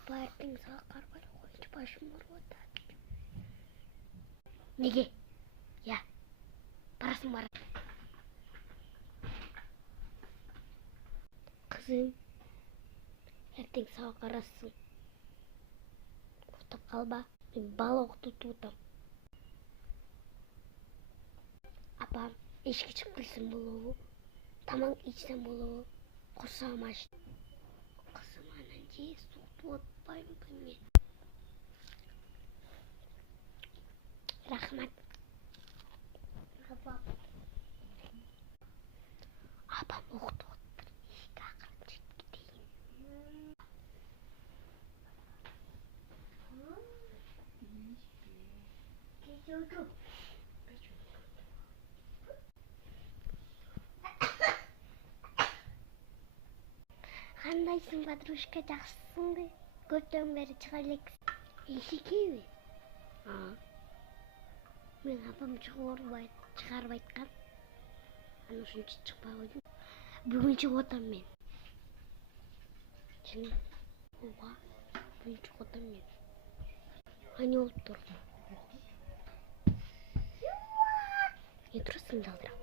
Апа ертең сабаққа бармай қойшы, башым ауырып жатады. Неге? Я, барасың бар. Қызым, ертең сабақ арасың. Ұйықтап қалба, мен бала оқытып отырмын. Апам, ешке шығып келсем болуы, тамақ ішсем болуы, құрсағым ашты. Қызым, анан же суытып отпаймын ба мен? Рахмат. Апам оқытып отыр, ешке ақырын жетіп кетейін. Қандайсың, подружка, жақсысың бе? Көптен бері шыға элексің. Ешеке бе? Мен апам шығарып айтқан. Аны ушунча шықпай қойдым. Бүгін шығып отам мен. Шыны? Ооба, бүгін шығып отам мен. Ане болып тұр. Не тұрасың, далдырап?